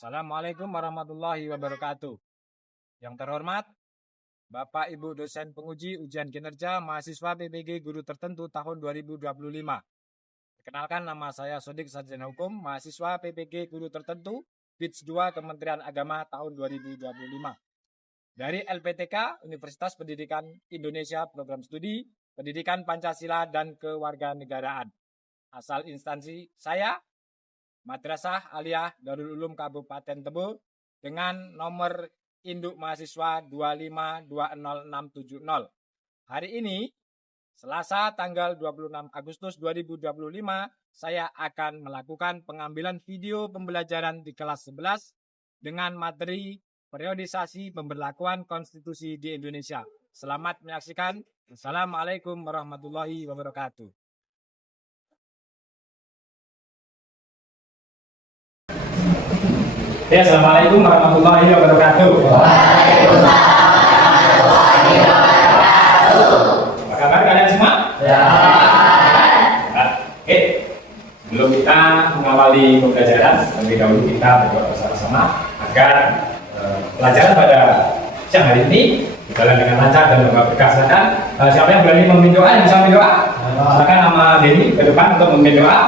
Assalamualaikum warahmatullahi wabarakatuh. Yang terhormat, Bapak Ibu dosen penguji ujian kinerja mahasiswa PPG Guru Tertentu tahun 2025. Perkenalkan, nama saya Sodik Sarjana Hukum, mahasiswa PPG Guru Tertentu, BIDS 2 Kementerian Agama tahun 2025. Dari LPTK, Universitas Pendidikan Indonesia, Program Studi Pendidikan Pancasila dan Kewarganegaraan. Asal instansi saya, Madrasah Aliyah Darul Ulum Kabupaten Tebo, dengan nomor induk mahasiswa 2520670. Hari ini, Selasa tanggal 26 Agustus 2025, saya akan melakukan pengambilan video pembelajaran di kelas 11 dengan materi periodisasi pemberlakuan konstitusi di Indonesia. Selamat menyaksikan. Assalamualaikum warahmatullahi wabarakatuh. Ya, assalamualaikum warahmatullahi wabarakatuh. Waalaikumsalam warahmatullahi wabarakatuh. Apa kabar kalian semua? Ya. Oke, sebelum kita mengawali pembelajaran, terlebih dahulu kita berdoa bersama-sama agar pelajaran pada siang hari ini berjalan dengan lancar dan berkah. Silakan siapa yang berani memimpin doa, yang bisa memimpin doa? Silakan nama Denny ke depan untuk memimpin doa.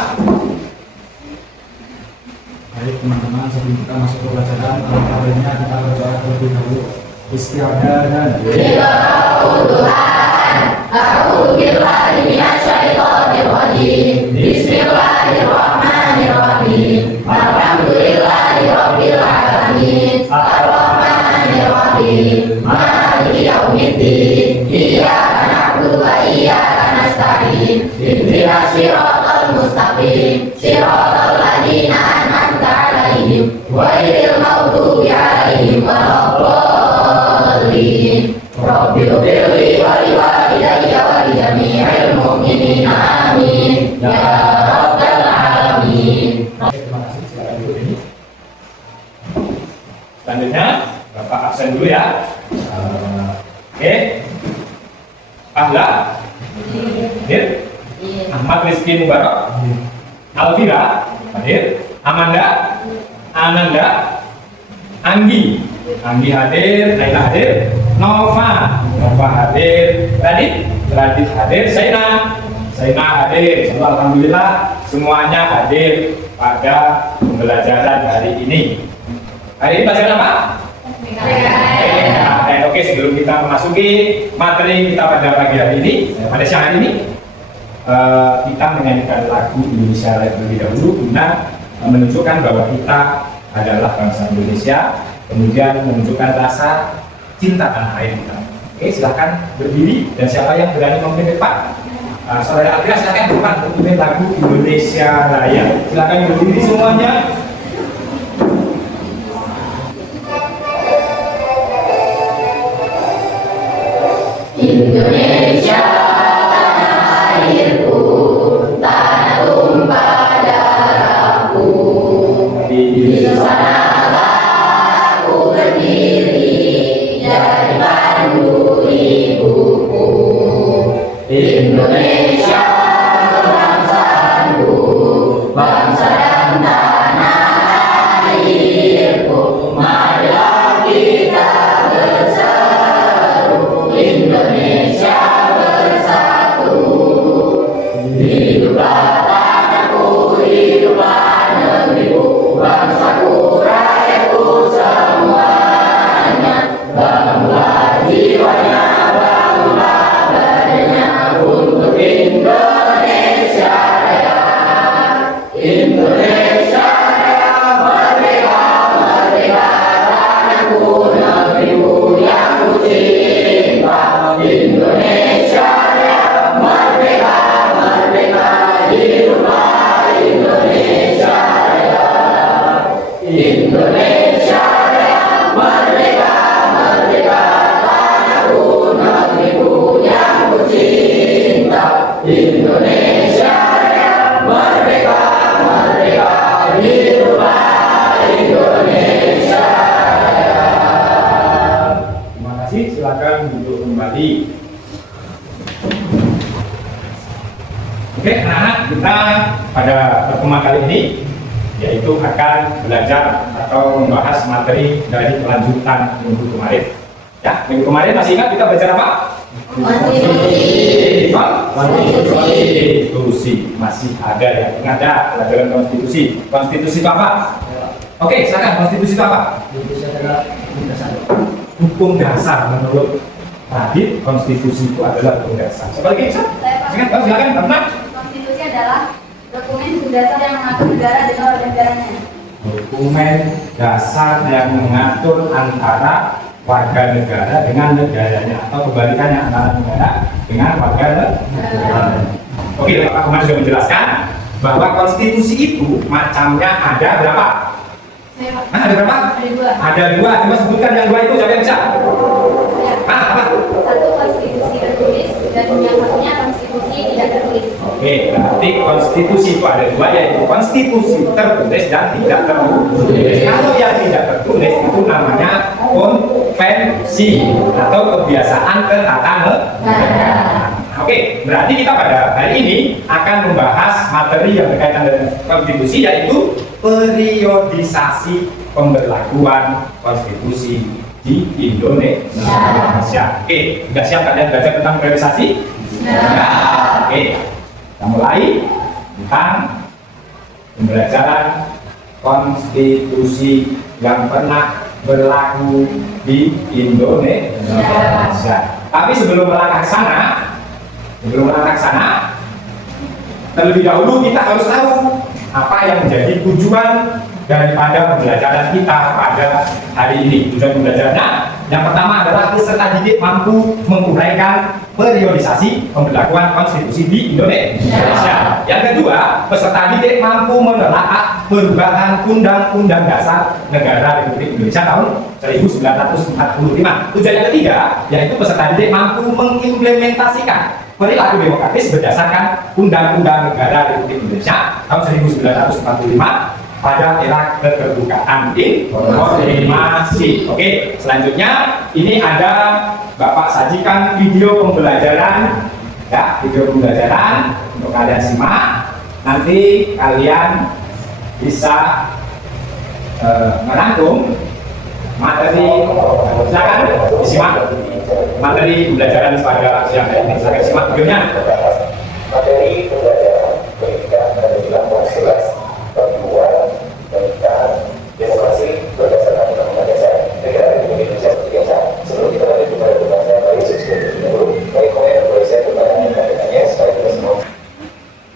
Baik teman-teman, sebelum kita masuk ke pelajaran, alhamdulillah kita berdoa terlebih dahulu. Istiadah. Tuhan, a'udzubillahi minasyaitonir rajim. Bismillahirrahmanirrahim. Alhamdulillahirabbil alamin. Arrahmanir rahim. Maliki yaumiddin. Iyyaka na'budu wa iyyaka nasta'in. Ihdinas siratal mustaqim. Siratal ladzina an'amta 'alaihim ghairil maghdubi 'alaihim waladdallin. Rabbil firli wa liwalidayya wa lijami'il mu'minina amin ya rabbal alamin. Terima kasih. Silakan dulu ini. Selanjutnya Bapak absen dulu ya. Oke. Ahla. Hadir. Ahmad Rizky Mubarak. Alvira. Hadir. Amanda. Ananda. Anggi. Anggi hadir. Laila hadir. Nova hadir. Radit hadir. Saina hadir. Alhamdulillah semuanya hadir pada pembelajaran hari ini. Hari ini pelajaran apa? Oke, sebelum kita memasuki materi kita pada pagi hari ini, pada siang hari ini, kita menyanyikan lagu Indonesia Raya terlebih dahulu guna menunjukkan bahwa kita adalah bangsa Indonesia, kemudian menunjukkan rasa cinta tanah air kita. Oke, silahkan berdiri, dan siapa yang berani memimpin depan? Saudara Alvira, silahkan depan untuk memimpin lagu Indonesia Raya. Silahkan berdiri semuanya. Indonesia tanah airku, tanah tumpah darahku. Di sanalah aku berdiri, jadi pandu ibuku. Indonesia bangsaku, bangsa dan tanah airku. Marilah kita berseru, Indonesia bersatu. Hiduplah tanahku, hiduplah negeriku, bangsaku, rakyatku semuanya. Bangunlah jiwanya, bangunlah badannya untuk Indonesia Raya. Indonesia Raya, merdeka, merdeka, tanahku, negeriku yang ku cinta. Indonesia Raya, merdeka, merdeka, hiduplah Indonesia Raya. Indonesia Raya, merdeka, merdeka, tanahku, negeriku yang ku cinta. Indonesia Raya, merdeka, merdeka, hiduplah Indonesia Raya. Terima kasih, silakan duduk kembali. Oke, anak-anak, kita pada pertemuan kali ini yaitu akan belajar atau membahas materi dari kelanjutan minggu kemarin. Ya, minggu kemarin masih ingat kita belajar apa? Konstitusi. Masih ada ya, ingat ya pelajaran konstitusi. Konstitusi itu apa? Oke, silakan. Konstitusi itu apa? Konstitusi adalah Hukum dasar menurut Radit. Konstitusi itu adalah hukum dasar. Sebagai bisa? Silakan, teman. Konstitusi adalah dokumen hukum dasar yang mengatur negara dan warga negaranya. Dokumen dasar yang mengatur antara warga negara dengan negaranya, atau kebalikannya antara negara dengan warga negara. Oke, Pak Kumar sudah menjelaskan bahwa konstitusi itu macamnya ada berapa? Ada berapa? Ada dua. Coba sebutkan yang dua itu, siapa yang bisa? Apa? Satu konstitusi tertulis dan yang satunya konstitusi tidak tertulis. Oke, berarti konstitusi itu ada dua, yaitu konstitusi tertulis dan tidak tertulis. Kalau yang tidak tertulis itu namanya konvensi atau kebiasaan ketatanegaraan. Oke, berarti kita pada hari ini akan membahas materi yang berkaitan dengan konstitusi, yaitu periodisasi pemberlakuan konstitusi di Indonesia. Oke, sudah siap kalian belajar tentang periodisasi? Ya. Oke, kita mulai tentang pembelajaran konstitusi yang pernah berlaku di Indonesia. Tapi sebelum melangkah ke sana, terlebih dahulu kita harus tahu apa yang menjadi tujuan daripada pembelajaran kita pada hari ini. Tujuan pembelajarannya yang pertama adalah peserta didik mampu menguraikan periodisasi pemberlakuan konstitusi di Indonesia. Yang kedua, peserta didik mampu menelaah perubahan Undang-Undang Dasar Negara Republik Indonesia tahun 1945. Tujuan yang ketiga, yaitu peserta didik mampu mengimplementasikan perilaku demokratis berdasarkan Undang-Undang Negara Republik Indonesia tahun 1945 pada era keterbukaan informasi. Oke, selanjutnya ini ada Bapak sajikan video pembelajaran, ya, video pembelajaran untuk kalian simak. Nanti kalian bisa merangkum materi. Silakan disimak materi pembelajaran pada siang hari ini. Silakan simak videonya. Materi pembelajaran pendidikan pada 1911 pembuat pernikahan demokrasi berdasarkan Undang-Undang Dasar Negara Republik Indonesia seperti biasa. Sebelum kita lanjut kepada pembahasan, mari subscribe dulu, like, komen, dan boleh share kepada rekan-rekannya supaya kita semua.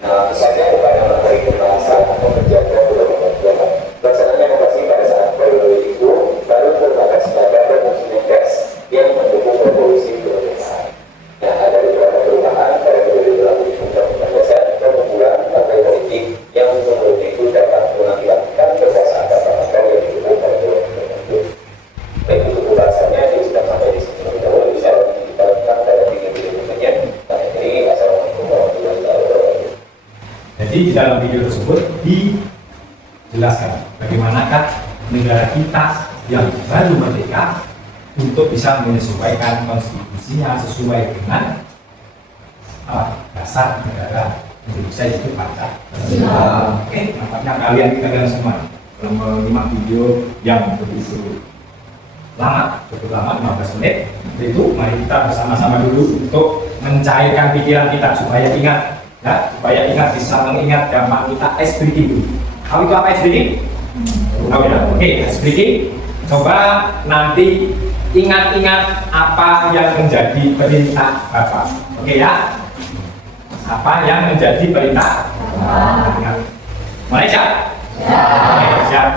Nah, misalnya kepada materi pembahasan atau menjaga undang-undang pelaksanaan demokrasi pada saat periode itu baru terbatas pada dokumen teks yang mendukung revolusi kemerdekaan. Nah, ada beberapa perubahan pada periode berlaku Undang-Undang Dasar dan pembukaan partai politik yang menurut itu dapat mengakibatkan kekuasaan partai yang didukung pada periode tertentu. Baik, untuk pembahasannya dia sudah sampai di sini. Kita boleh bisa kita letakkan pada video berikutnya. Nah, ini assalamualaikum warahmatullahi wabarakatuh. Jadi di dalam video tersebut dijelaskan bagaimanakah negara kita yang baru merdeka untuk bisa menyesuaikan konstitusinya sesuai dengan dasar negara Indonesia, itu Pancasila. Oke, nampaknya kalian semua telah menyimak video yang begitu lama, cukup lama, 15 menit. Itu mari kita bersama-sama dulu untuk mencairkan pikiran kita supaya ingat, ya, supaya ingat, bisa mengingat gampang. Kita ice breaking dulu. Tahu itu apa ice breaking? Tahu ya? Oke, ice breaking. Coba nanti ingat-ingat apa yang menjadi perintah Bapak. Oke ya? Apa yang menjadi perintah? Ingat. Mulai siap? Oke, siap.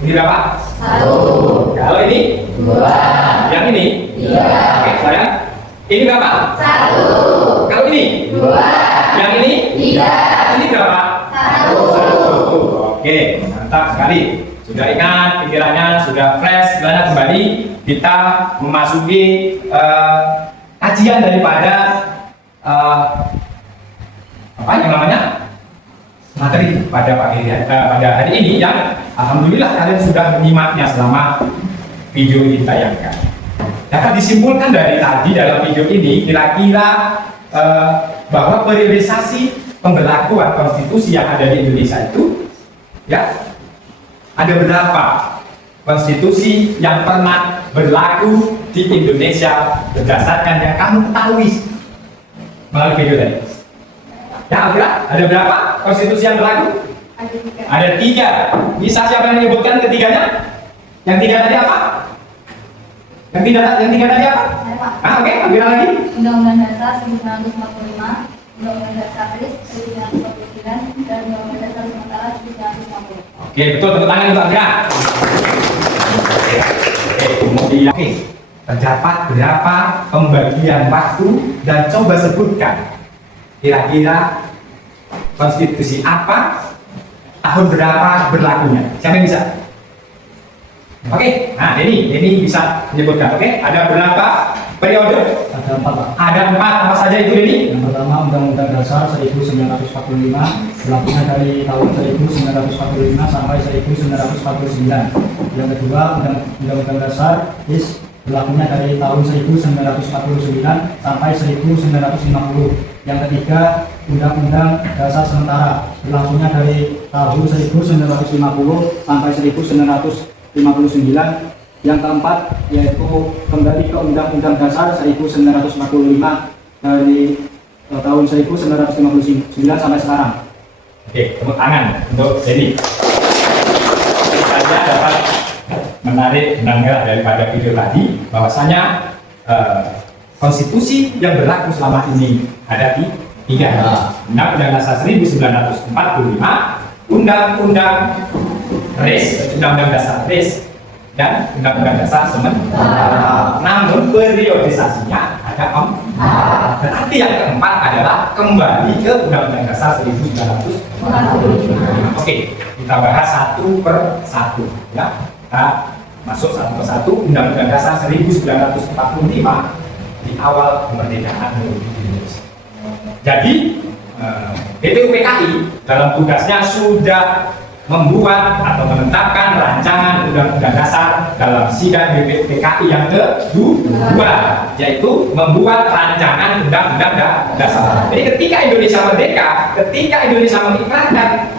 Ini berapa? 1. Kalau ini? 2. Yang ini? 3. Oke, sayang. Ini berapa? 1. Kalau ini? 2. Yang ini? 3. Ini berapa? 1. Oke, mantap sekali. Sudah ingat pikirannya, sudah fresh. Sebenarnya kembali kita memasuki kajian daripada apa yang namanya materi pada pada hari ini, yang alhamdulillah kalian sudah menyimaknya selama video ini tayangkan. Dapat disimpulkan dari tadi dalam video ini kira-kira bahwa periodisasi pemberlakuan konstitusi yang ada di Indonesia itu, Ya, ada berapa konstitusi yang pernah berlaku di Indonesia berdasarkan yang kamu ketahui melalui video tadi? Ya, Alvira, ada berapa konstitusi yang berlaku? Ada 3. Bisa siapa yang menyebutkan ketiganya? Yang 3 tadi apa? Yang 3 tadi apa? Oke, Alvira lagi. Undang-Undang Dasar 1945, Undang-Undang Dasar RIS 1949, dan Undang-Undang Dasar Sementara 1950. Oke, betul, tepuk tangan untuk Alvira. Kemudian, terdapat berapa pembagian waktu dan coba sebutkan kira-kira konstitusi apa, tahun berapa berlakunya. Siapa yang bisa? Oke, nah ini bisa menyebutkan. Oke, ada berapa periode? Ada 4, Pak. Ada 4, apa saja itu Denny? Yang pertama Undang-Undang Dasar 1945 berlakunya dari tahun 1945 sampai 1949. Yang kedua Undang-Undang Dasar RIS berlakunya dari tahun 1949 sampai 1950. Yang ketiga Undang-Undang Dasar Sementara berlakunya dari tahun 1950 sampai 1959. Yang keempat yaitu kembali ke Undang-Undang Dasar 1945 dari tahun 1959 sampai sekarang. Oke, tepuk tangan untuk Denny. Saya dapat menarik benang merah daripada video tadi bahwasanya konstitusi yang berlaku selama ini ada di 3. Undang-Undang Dasar 1945, Undang-Undang RIS, Undang-Undang Dasar RIS, dan Undang-Undang Dasar Sementara. Namun periodisasinya ada 4. Berarti yang keempat adalah kembali ke Undang-Undang Dasar 1945. Oke, kita bahas satu per satu. Ya, kita masuk satu per satu. Undang-Undang Dasar 1945 di awal kemerdekaan Indonesia. Jadi BPUPKI dalam tugasnya sudah membuat atau menetapkan rancangan Undang-Undang Dasar dalam sidang BPUPKI yang kedua, yaitu membuat rancangan Undang-Undang Dasar. Jadi ketika Indonesia merdeka, ketika Indonesia mengikrarkan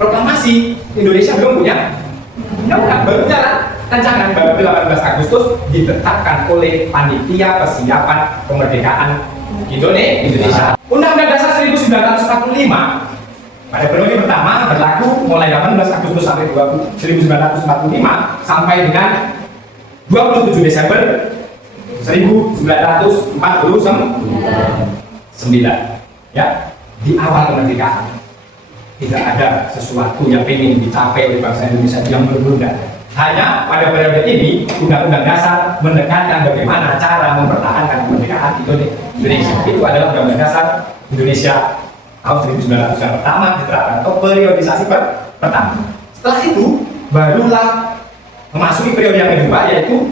proklamasi, Indonesia belum punya undang-undang, baru jalan rancangan baru 18 Agustus ditetapkan oleh Panitia Persiapan Kemerdekaan Indonesia. Undang-Undang Dasar 1945 pada periode pertama berlaku mulai 18 Agustus sampai 1945 sampai dengan 27 Desember 1949. Ya, di awal kemerdekaan tidak ada sesuatu yang ingin dicapai oleh bangsa Indonesia yang berbeda. Hanya pada periode ini Undang-Undang Dasar menekankan bagaimana cara mempertahankan kemerdekaan Indonesia. Itu adalah Undang-Undang Dasar Indonesia tahun 1900 yang pertama diterapkan atau periodisasi pertama. Setelah itu barulah memasuki periode yang kedua, yaitu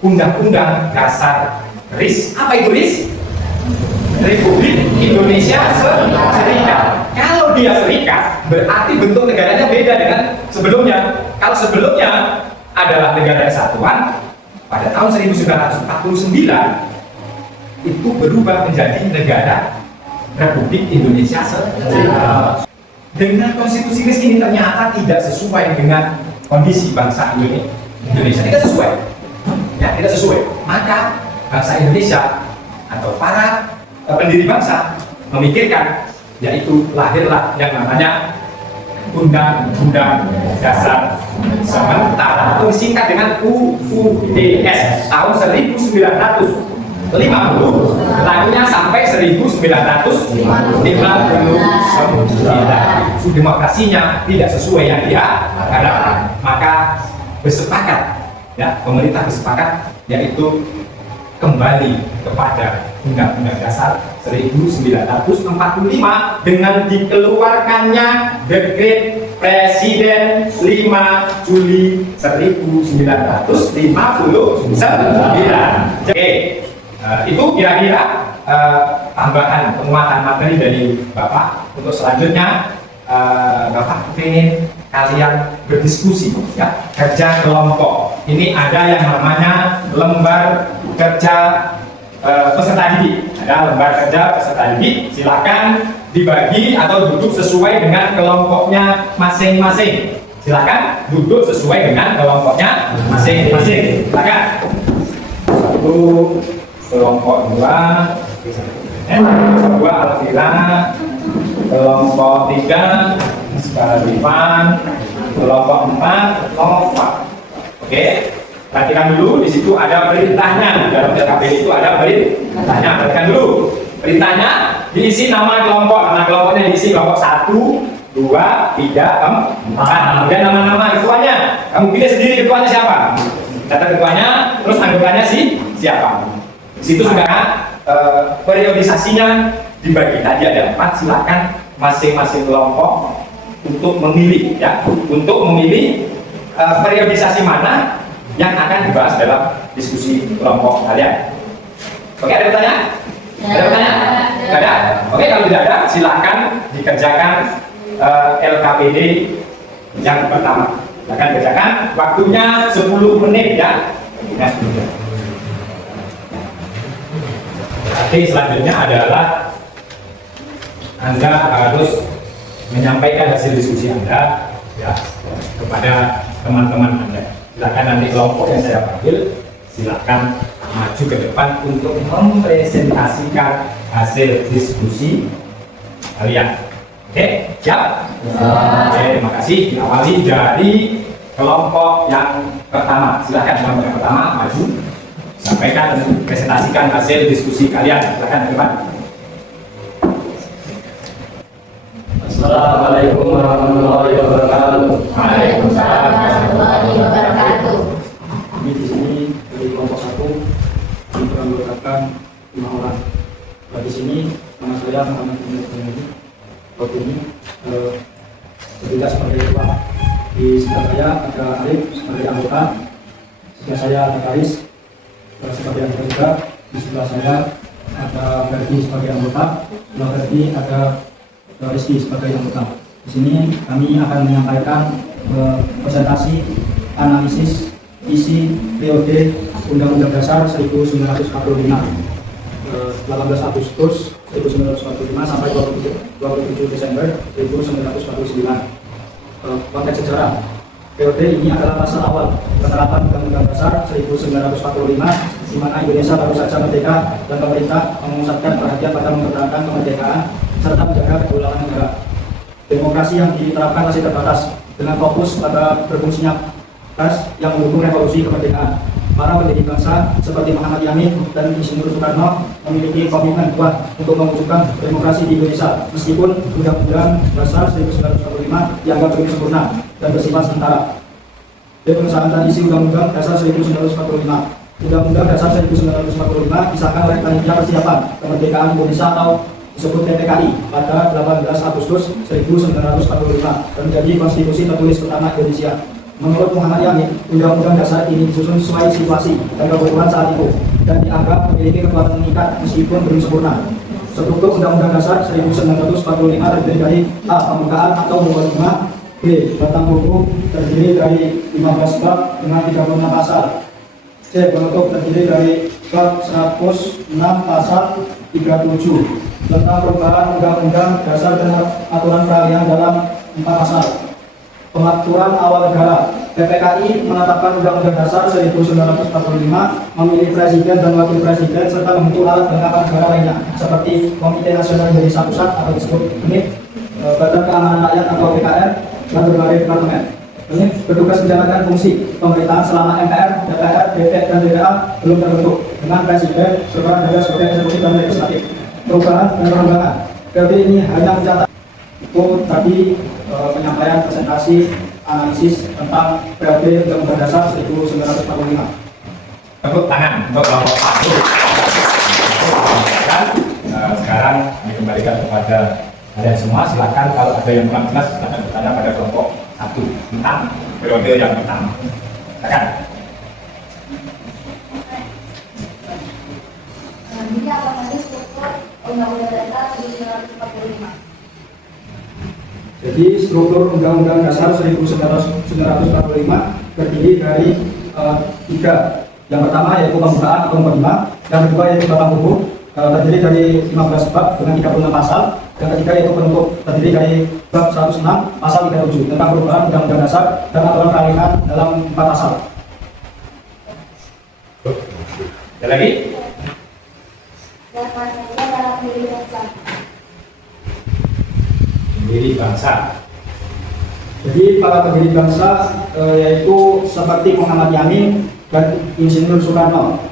Undang-Undang Dasar RIS. Apa itu RIS? Republik Indonesia Serikat. Kalau dia serikat, berarti bentuk negaranya beda dengan sebelumnya. Kalau sebelumnya adalah negara kesatuan, pada tahun 1949 itu berubah menjadi negara Republik Indonesia Serikat. Dengan konstitusi RIS ini ternyata tidak sesuai dengan kondisi bangsa Indonesia. Tidak sesuai. Ya, tidak sesuai. Maka bangsa Indonesia atau para pendiri bangsa memikirkan, yaitu lahirlah yang namanya Undang-Undang Dasar Sementara, atau disingkat dengan UUDS tahun 1950, lakunya sampai 1959. Demokrasinya tidak sesuai yang dia harapkan, maka bersepakat, ya, pemerintah bersepakat, yaitu kembali kepada Undang-Undang Dasar 1945 dengan dikeluarkannya Dekret Presiden 5 Juli 1959. Oke, itu kira-kira tambahan penguatan materi dari Bapak. Untuk selanjutnya Bapak ingin kalian berdiskusi, ya, kerja kelompok. Ini ada yang namanya lembar kerja peserta didik. Ada lembar kerja peserta didik. Silakan dibagi atau duduk sesuai dengan kelompoknya masing-masing. Silakan duduk sesuai dengan kelompoknya masing-masing. Silakan. Satu, kelompok 2, kedua Alvira, kelompok 3 Ivan, kelompok 4 Nova. Oke, perhatikan dulu, di situ ada perintahnya. Dalam LKPD itu ada perintahnya. Perhatikan dulu, perintahnya diisi nama kelompok. Nama kelompoknya diisi kelompok 1, 2, 3, 4. Kemudian nama-nama ketuanya. Kamu pilih sendiri ketuanya siapa. Catat ketuanya, terus anggotanya siapa. Di situ sudah periodisasinya dibagi. Tadi ada 4, silakan masing-masing kelompok untuk memilih, ya, untuk memilih periodisasi mana yang akan dibahas dalam diskusi kelompok kalian. Oke, ada pertanyaan? Ada pertanyaan? Tidak ada? Oke, kalau tidak ada, silakan dikerjakan LKPD yang pertama. Silakan kerjakan, waktunya 10 menit ya. Oke, selanjutnya adalah Anda harus menyampaikan hasil diskusi Anda ya kepada teman-teman Anda. Silakan nanti kelompok yang saya panggil, silakan maju ke depan untuk mempresentasikan hasil diskusi kalian. Oke, siap? Oke, terima kasih. Diawali dari kelompok yang pertama. Silakan kelompok yang pertama maju, sampaikan dan presentasikan hasil diskusi kalian. Silakan ke depan. Assalamualaikum warahmatullahi wabarakatuh. Waalaikumsalam warahmatullahi wabarakatuh. Ini di sini dari kelompok 1 beranggotakan 5 orang. Di sini nama saya Muhammad Ibnu Abdul. Waktu ini bertugas sebagai ketua. Di sebelah saya ada Arif sebagai anggota. Sebelah saya ada Karis sebagai anggota juga. Di sebelah saya ada Ferdi sebagai anggota. Sebelah Ferdi ada Rizky sebagai anggota. Di sini kami akan menyampaikan presentasi analisis isi periode Undang-Undang Dasar 1945 18 Agustus 1945 sampai 27 Desember 1949. Konteks sejarah. Periode ini adalah fase awal penerapan Undang-Undang Dasar 1945 di mana Indonesia baru saja merdeka dan pemerintah memusatkan perhatian pada mempertahankan kemerdekaan serta menjaga kedaulatan negara. Demokrasi yang diterapkan masih terbatas dengan fokus pada berfungsinya pers yang mendukung revolusi kemerdekaan. Para pendiri bangsa seperti Muhammad Yamin dan Insinyur Soekarno memiliki komitmen kuat untuk mewujudkan demokrasi di Indonesia meskipun Undang-Undang Dasar 1945 dianggap belum sempurna dan bersifat sementara. Pengesahan dan isi Undang-Undang Dasar 1945. Undang-Undang Dasar 1945 disahkan oleh Panitia Persiapan Kemerdekaan Indonesia atau disebut PPKI pada 18 Agustus 1945 dan menjadi konstitusi tertulis pertama Indonesia. Menurut Muhammad Yamin, Undang-Undang Dasar ini disusun sesuai situasi dan kebutuhan saat itu dan dianggap memiliki kekuatan mengikat meskipun belum sempurna. Struktur Undang-Undang Dasar 1945 terdiri dari A. Pembukaan atau mukadimah, B. Batang buku terdiri dari 15 bab dengan 36 pasal, C. Penutup terdiri dari bab 106 pasal 37 tentang perubahan Undang-Undang Dasar dan aturan peralihan dalam 4 pasal. Pengaturan awal negara. PPKI menetapkan Undang-Undang Dasar 1945 memilih presiden dan wakil presiden serta membentuk alat kelengkapan negara lainnya seperti Komite Nasional Indonesia Pusat atau disebut UNIT, Badan Keamanan Rakyat atau BKR, dan berbagai departemen. Ini bertugas menjalankan fungsi pemerintahan selama MPR, DPR, DPR, dan DPA belum terbentuk dengan presiden sebagai eksekutif dan legislatif. Perubahan dan pengembangan. Jadi ini hanya mencatat itu tadi penyampaian presentasi analisis tentang periode Undang-Undang Dasar 1945. Tepuk tangan untuk kelompok 1. Dan sekarang dikembalikan kepada kalian semua. Silakan kalau ada yang kurang jelas silakan bertanya pada kelompok 1 tentang periode yang pertama. Silakan. Ini apa tadi struktur Undang-Undang Dasar 1945? Jadi struktur Undang-Undang Dasar 1945 terdiri dari 3. Yang pertama yaitu pembukaan atau mukadimah, yang kedua yaitu batang buku terdiri dari 15 bab dengan 36 pasal, Yang ketiga yaitu penutup terdiri dari bab 106 pasal 37 tentang perubahan Undang-Undang Dasar dan aturan peralihan dalam 4 pasal. Ada lagi? Dan pasalnya para pendiri bangsa. Pendiri bangsa. Jadi para pendiri bangsa yaitu seperti Muhammad Yamin dan Insinyur Soekarno.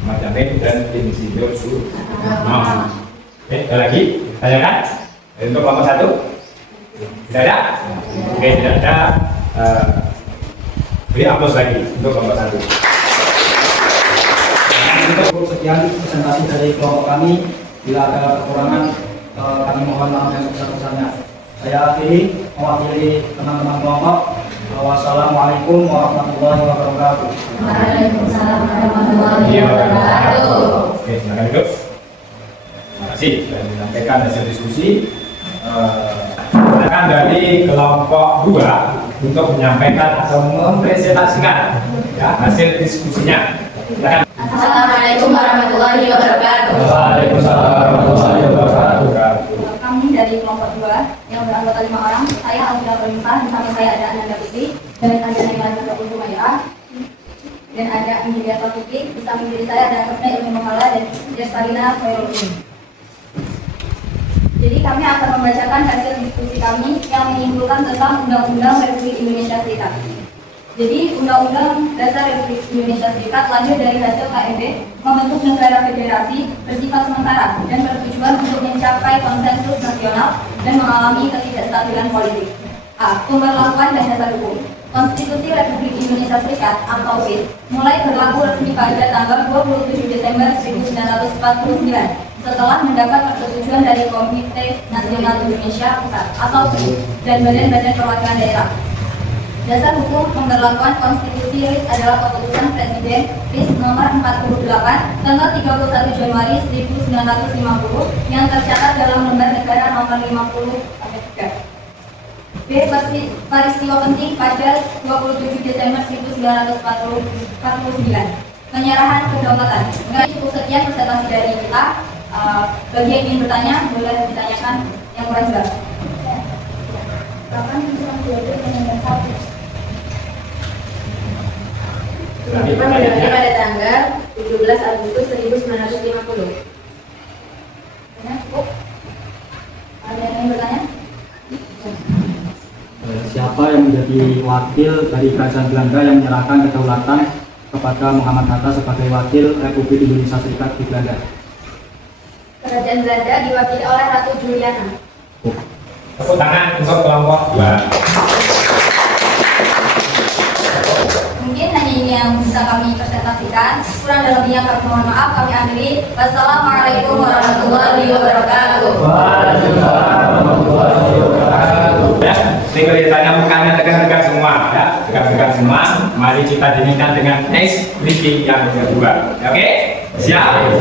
Muhammad Yamin dan Insinyur Soekarno. Oke, ada lagi? Tanyakan? Untuk kelompok 1? Tidak ada? Oke, tidak ada. Beri aplaus lagi untuk kelompok 1. Cukup sekian presentasi dari kelompok kami. Bila ada kekurangan, kami mohon maaf yang sebesar-besarnya. Saya akhiri mewakili teman-teman kelompok. Wassalamualaikum warahmatullahi wabarakatuh. Waalaikumsalam warahmatullahi wabarakatuh. Oke, silakan duduk. Terima kasih sudah disampaikan hasil diskusi. Silakan dari kelompok 2 untuk menyampaikan atau mempresentasikan ya, hasil diskusinya. Silakan. Assalamualaikum warahmatullahi wabarakatuh. Waalaikumsalam warahmatullahi wabarakatuh. Kami dari kelompok 2 yang beranggota 5 orang. Saya Alfira Permisa, di samping saya ada Ananda Putri dan ada Naila Zakatul Humairah dan ada Angelia Safuki. Di samping diri saya ada Kafna Ilmu Mokala dan Jessalina Khairul. Jadi kami akan membacakan hasil diskusi kami yang menyimpulkan tentang Undang-Undang Republik Indonesia Serikat. Jadi Undang-Undang Dasar Republik Indonesia Serikat lahir dari hasil KMB membentuk negara federasi bersifat sementara dan bertujuan untuk mencapai konsensus nasional dan mengalami ketidakstabilan politik. A. Pemberlakuan dan dasar hukum. Konstitusi Republik Indonesia Serikat atau BIS mulai berlaku resmi pada tanggal 27 Desember 1949 setelah mendapat persetujuan dari Komite Nasional Indonesia Pusat atau BIS dan Badan-Badan Perwakilan Daerah. Dasar hukum pemberlakuan konstitusi RIS adalah keputusan Presiden RIS nomor 48 tanggal 31 Januari 1950 yang tercatat dalam lembar negara nomor 50/3. B. Peristiwa penting pada 27 Desember 1949. Penyerahan kedaulatan. Mungkin cukup sekian presentasi dari kita. Bagi yang ingin bertanya, boleh ditanyakan yang kurang jelas. Kapan menjelang Undang-Undang Dasar? Pada tanggal 17 Agustus 1950. Cukup. Ada yang ingin bertanya? Siapa yang menjadi wakil dari Kerajaan Belanda yang menyerahkan kedaulatan kepada Muhammad Hatta sebagai wakil Republik Indonesia Serikat di Belanda? Kerajaan Belanda diwakili oleh Ratu Juliana. Tepuk tangan untuk kelompok 2. Mungkin hanya ini yang bisa kami presentasikan. Kurang dan lebihnya kami mohon maaf. Kami akhiri. Wassalamualaikum warahmatullahi wabarakatuh. Ya, ini kelihatannya mukanya tegang-tegang semua ya, tegang-tegang semua. Mari kita dinamikkan dengan ice breaking yang kedua. Oke? Siap?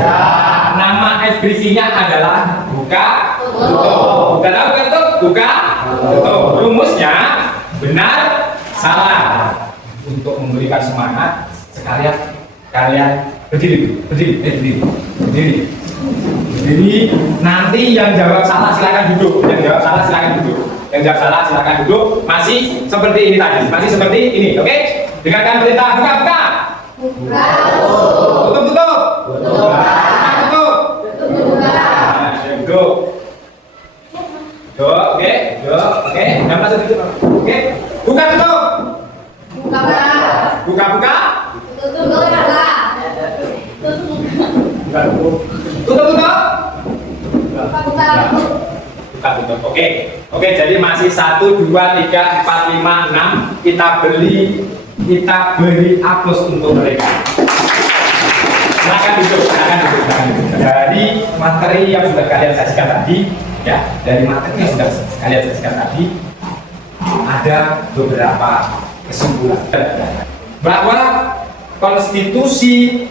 Nama ice breaking-nya adalah buka, tutup. Buka, tutup, buka, tutup. Rumusnya benar, salah. Untuk memberikan semangat, sekalian kalian berdiri. Nanti yang jawab salah silakan duduk. Yang jawab salah silakan duduk. Masih seperti ini tadi. Masih seperti ini. Oke? Dengarkan perintah. Buka. Tutup. Nah, duduk. Oke. Jangan masuk duduk. Oke. Buka, tutup. Buka. Tutup. Oke, jadi masih 1, 2, 3, 4, 5, 6. Kita beri aplaus untuk mereka. Silakan duduk. Dari materi yang sudah kalian saksikan tadi, ada beberapa kesimpulan bahwa konstitusi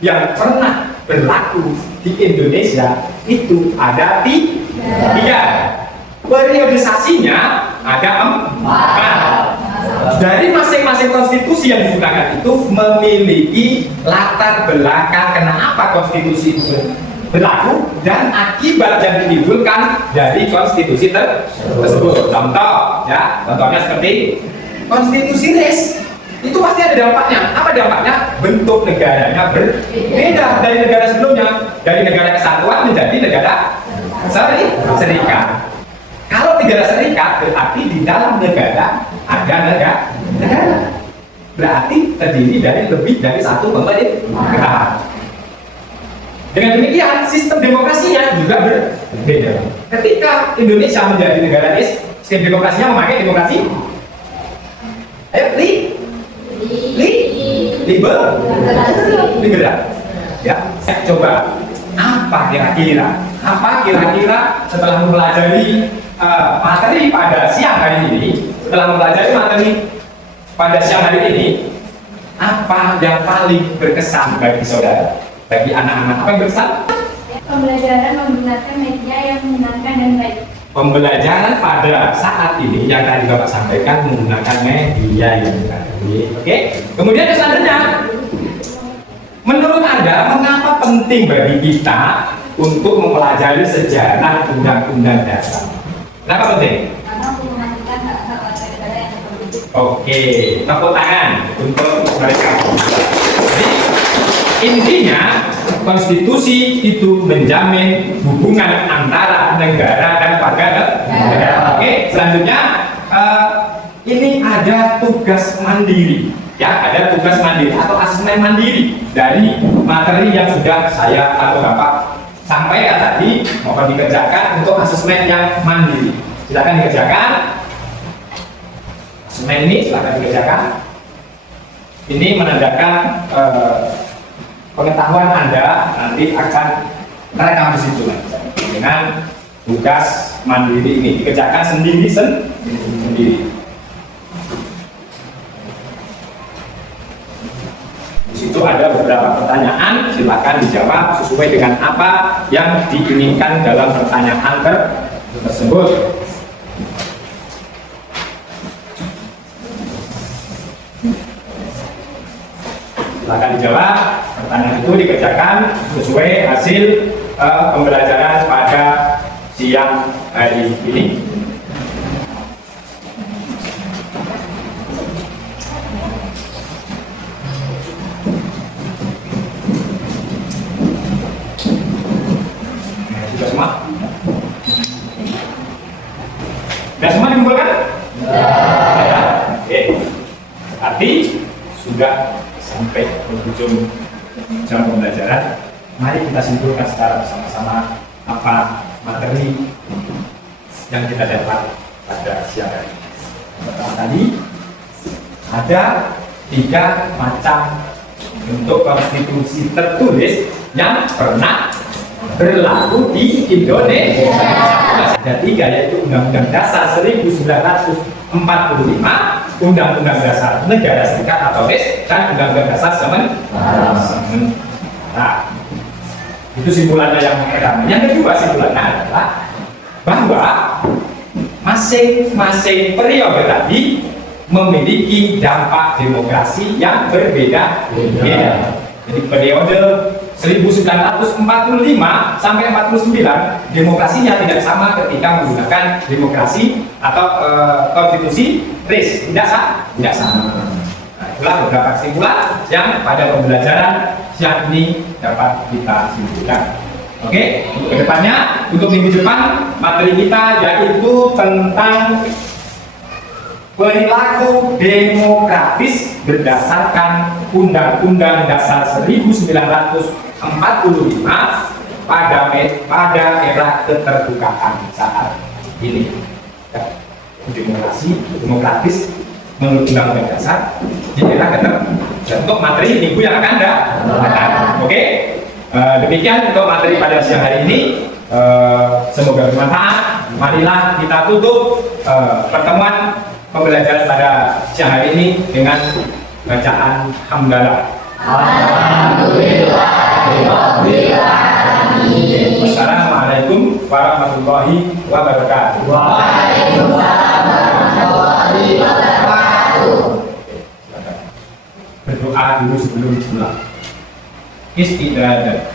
yang pernah berlaku di Indonesia itu ada 3. Periodisasinya ada 4. Dari masing-masing konstitusi yang digunakan itu memiliki latar belakang kenapa konstitusi itu berlaku dan akibat yang ditimbulkan dari konstitusi tersebut. Contoh, ya, contohnya seperti konstitusi RIS itu pasti ada dampaknya. Apa dampaknya? Bentuk negaranya berbeda dari negara sebelumnya, dari negara kesatuan menjadi negara serikat. Kalau negara serikat berarti di dalam negara ada negara. Berarti terdiri dari lebih dari satu pemerintahan. Dengan demikian sistem demokrasinya juga berbeda. Ketika Indonesia menjadi negara sistem demokrasinya memakai demokrasi liberal. Ya, saya coba apa kira-kira setelah mempelajari materi pada siang hari ini, apa yang paling berkesan bagi saudara, bagi anak-anak? Apa yang berkesan? Pembelajaran menggunakan media yang menyenangkan dan baik. Pembelajaran pada saat ini yang tadi Bapak sampaikan menggunakan media yang baik. Oke. Kemudian yang selanjutnya, menurut Anda mengapa penting bagi kita untuk mempelajari sejarah undang-undang dasar? Kenapa penting? Karena untuk memastikan hak-hak warga negara yang terpenuhi. Oke, tepuk tangan untuk mereka. Jadi, intinya konstitusi itu menjamin hubungan antara negara dan warga negara. Oke, selanjutnya ini ada tugas mandiri, ya, ada tugas mandiri atau asesmen mandiri dari materi yang sudah saya atau Bapak sampaikan tadi mohon dikerjakan untuk asesmen yang mandiri. Silakan dikerjakan. Asesmen ini silakan dikerjakan. Ini menandakan pengetahuan Anda nanti akan terekam di situ dengan tugas mandiri ini dikerjakan sendiri. Di situ ada beberapa pertanyaan, silakan dijawab sesuai dengan apa yang diinginkan dalam pertanyaan tersebut. Silakan dijawab. Pertanyaan itu dikerjakan sesuai hasil pembelajaran pada siang hari ini. Sudah semua? Sudah semua dikumpulkan? Ya. Oke. Berarti sudah sampai penghujung jam pembelajaran. Mari kita simpulkan secara bersama-sama apa materi yang kita dapat pada siang hari ini. Pertama tadi ada 3 macam bentuk konstitusi tertulis yang pernah berlaku di Indonesia. Ada 3, yaitu Undang-Undang Dasar 1945, Undang-Undang Dasar Negara Serikat atau RIS, dan Undang-Undang Dasar Sementara. Itu simpulannya yang pertama. Yang kedua simpulannya adalah bahwa masing-masing periode tadi memiliki dampak demokrasi yang berbeda. Jadi periode 1945 sampai 49 demokrasinya tidak sama ketika menggunakan demokrasi atau konstitusi RIS, tidak sama. Nah, itulah beberapa kesimpulan yang pada pembelajaran siang ini dapat kita simpulkan. Oke, kedepannya untuk minggu depan materi kita yaitu tentang perilaku demokratis berdasarkan Undang-Undang Dasar 1945 pada era keterbukaan saat ini. Demokratis menurut Undang-Undang Dasar di era keterbukaan. Untuk materi minggu yang akan datang. Oke, demikian untuk materi pada siang hari ini. Semoga bermanfaat. Marilah kita tutup pertemuan pembelajaran pada siang hari ini dengan bacaan hamdalah. Wassalamualaikum warahmatullahi wabarakatuh. Waalaikumsalam warahmatullahi wabarakatuh. Berdoa dulu sebelum pulang. Istighfar.